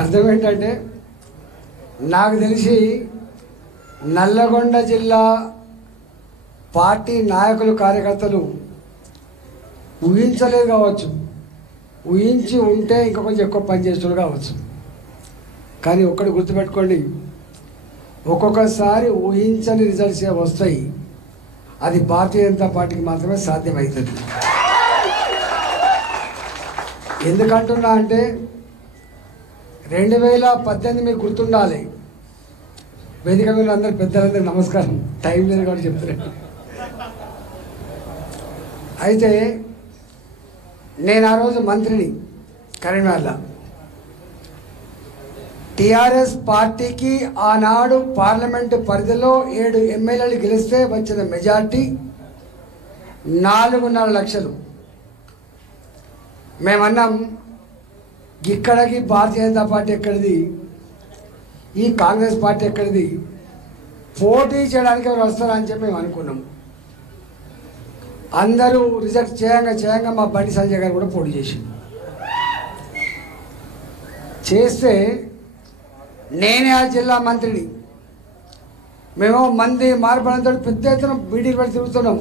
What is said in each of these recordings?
అర్థం ఏంటంటే నాకు తెలిసి నల్లగొండ జిల్లా పార్టీ నాయకులు కార్యకర్తలు ఊహించలేదు కావచ్చు, ఊహించి ఉంటే ఇంకా కొంచెం ఎక్కువ పనిచేస్తున్నారు కావచ్చు. కానీ ఒక్కటి గుర్తుపెట్టుకోండి, ఒక్కొక్కసారి ఊహించని రిజల్ట్స్ వస్తాయి. అది భారతీయ జనతా పార్టీకి మాత్రమే సాధ్యమవుతుంది. ఎందుకంటున్నా అంటే 2018 మీకు గుర్తుండాలి. వేదిక మీద అందరు పెద్దలందరికీ నమస్కారం. టైం లేదు కాబట్టి చెప్తున్నాను. అయితే నేను ఆ రోజు మంత్రిని కరీంనగర్లో. టీఆర్ఎస్ పార్టీకి ఆనాడు పార్లమెంటు పరిధిలో 7 ఎమ్మెల్యేలు గెలిస్తే వచ్చిన మెజార్టీ 4.5 లక్షలు. మేమన్నాం, ఇక్కడికి భారతీయ జనతా పార్టీ ఎక్కడిది, ఈ కాంగ్రెస్ పార్టీ ఎక్కడిది, పోటీ చేయడానికి ఎవరు వస్తారని చెప్పి మేము అనుకున్నాం. అందరూ రిజెక్ట్ చేయంగా మా బండి సంజయ్ గారు కూడా పోటీ చేస్తే నేనే ఆ జిల్లా మంత్రిని. మేము మంది మార్పడంతో పెద్ద ఎత్తున బీడీలు పెట్టి తిరుగుతున్నాం.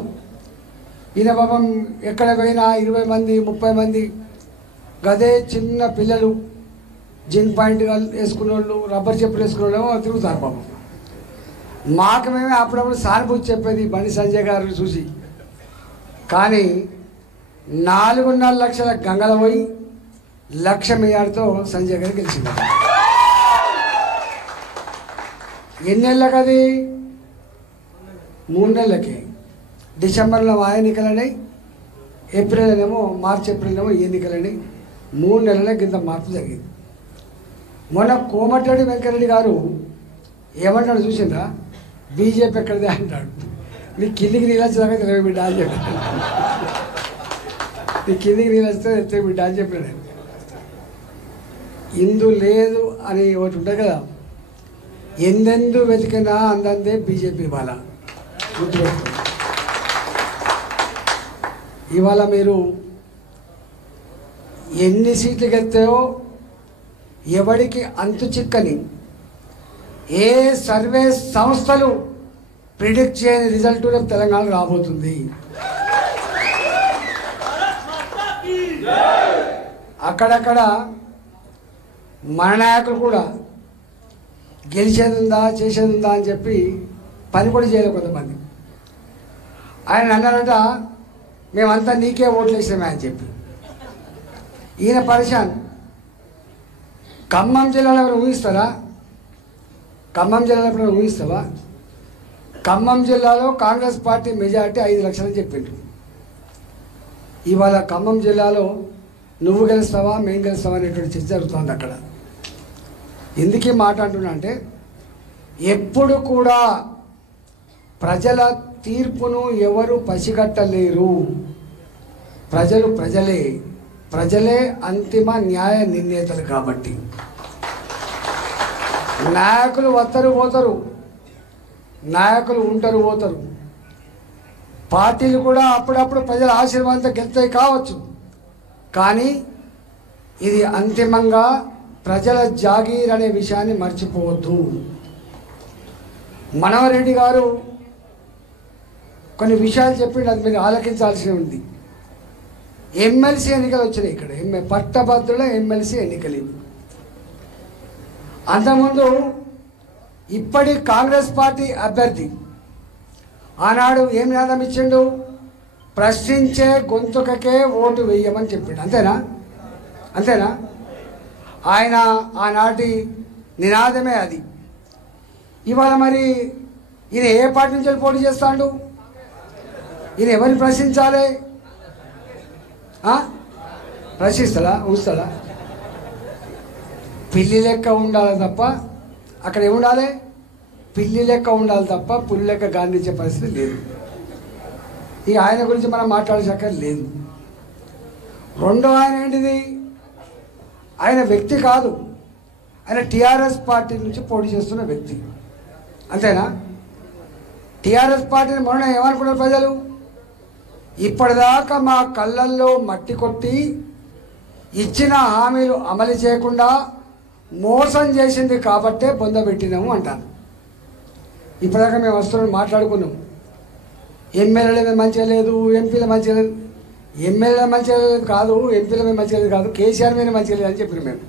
ఈయన పాపం ఎక్కడ పోయినా 20 మంది 30 మంది గదే చిన్న పిల్లలు జిన్ పాయింట్ వేసుకునే వాళ్ళు, రబ్బర్ చెప్పులు వేసుకునే వాళ్ళు తిరుగుతారు పాపం. మాకు మేమే అప్పుడప్పుడు సానుభూతి చెప్పేది బండి సంజయ్ గారిని చూసి. కానీ 4.5 లక్షల గంగల పోయి 1 లక్ష మెజార్టీతో సంజయ్ గారు గెలిచింది. ఎన్నేళ్ళకి అది? 3 నెలలకి. డిసెంబర్లో ఆ ఎన్నికలన్నాయి, మార్చి ఏప్రిల్ ఎన్నికలని 3 నెలలకి ఇంత మార్పు జరిగింది. మొన్న కోమటిరెడ్డి వెంకరెడ్డి గారు ఏమంటాడు చూసిందా? బీజేపీ ఎక్కడిదే అంటాడు. నీ కిందికి నీళ్ళు వచ్చేదాకా తెలివి బిడ్డ అని చెప్పాడు. నీ కిందికి నీళ్ళు వస్తే తెలివి బిడ్డ అని చెప్పాడు. ఇందు లేదు అని ఒకటి ఉంటుంది కదా, ఎందెందు వెతికినా అందందే బీజేపీ. ఇవాళ గుర్తుపెట్టుకో. ఇవాళ మీరు ఎన్ని సీట్లు గెలుస్తాయో ఎవరికి అంతు చిక్కని, ఏ సర్వే సంస్థలు ప్రిడిక్ట్ చేయని రిజల్ట్ రేపు తెలంగాణ రాబోతుంది. అక్కడక్కడ మన నాయకులు కూడా గెలిచేది ఉందా చేసేది ఉందా అని చెప్పి పని కూడా చేయలేదు కొంతమంది. ఆయన అన్నారట, మేమంతా నీకే ఓట్లు వేసామే అని చెప్పి. ఈయన పరిశాన్. ఖమ్మం జిల్లాలో ఎవరు ఊహిస్తారా? ఖమ్మం జిల్లాలో ఎప్పుడైనా ఊహిస్తావా? ఖమ్మం జిల్లాలో కాంగ్రెస్ పార్టీ మెజార్టీ 5 లక్షలని చెప్పిండ్రు. ఇవాళ ఖమ్మం జిల్లాలో నువ్వు గెలుస్తావా మేము గెలుస్తావా అనేటువంటి చర్చ జరుగుతుంది అక్కడ. ఎందుకు ఈ మాట అంటున్నా అంటే, ఎప్పుడు కూడా ప్రజల తీర్పును ఎవరు పసిగట్టలేరు. ప్రజలే అంతిమ న్యాయ నిర్ణేతలు. కాబట్టి నాయకులు వస్తారు పోతారు, నాయకులు ఉంటారు పోతారు, పార్టీలు కూడా అప్పుడప్పుడు ప్రజల ఆశీర్వాదంతో గెలుస్తాయి కావచ్చు. కానీ ఇది అంతిమంగా ప్రజల జాగీర్ అనే విషయాన్ని మర్చిపోవద్దు. మనోహర్ రెడ్డి గారు కొన్ని విషయాలు చెప్పిండు, అది మీరు ఆలకించాల్సి ఉంది. ఎమ్మెల్సీ ఎన్నికలు వచ్చినాయి ఇక్కడ, పట్టభద్రుల ఎమ్మెల్సీ ఎన్నికలు. అంతకుముందు ఇప్పటి కాంగ్రెస్ పార్టీ అభ్యర్థి ఆనాడు ఏం నినాదం ఇచ్చిండు? ప్రశ్నించే గొంతుకకే ఓటు వేయమని చెప్పిండు. అంతేనా? ఆయన ఆనాటి నినాదమే అది. ఇవాళ మరి ఈయన ఏ పార్టీ నుంచి పోటీ చేస్తాడు? ఈయన ఎవరిని ప్రశ్నించాలి? ప్రశ్నిస్తాడా? ఊస్తాడా? పిల్లి లెక్క ఉండాలి తప్ప అక్కడ ఏముండాలి? పిల్లి లెక్క ఉండాలి తప్ప పుల్లి లెక్క గాంధించే పరిస్థితి లేదు. ఇక ఆయన గురించి మనం మాట్లాడే లేదు. రెండో ఆయన ఏంటిది? ఆయన వ్యక్తి కాదు, ఆయన టీఆర్ఎస్ పార్టీ నుంచి పోటీ చేస్తున్న వ్యక్తి. అంతేనా? టీఆర్ఎస్ పార్టీని మొన్న ఏమనుకున్నారు ప్రజలు? ఇప్పటిదాకా మా కళ్ళల్లో మట్టి కొట్టి ఇచ్చిన హామీలు అమలు చేయకుండా మోసం చేసింది కాబట్టే పొందబెట్టినాము అంటాను. ఇప్పటిదాకా మేము వస్తున్నాం మాట్లాడుకున్నాం. ఎమ్మెల్యేల మంచిగా లేదు, ఎంపీల మంచిగా లేదు. ఎమ్మెల్యేల మంచిగా లేదు కాదు, ఎంపీల మీద మంచిగా లేదు కాదు, కేసీఆర్ మీద మంచిగా లేదు అని చెప్పినాం మేము.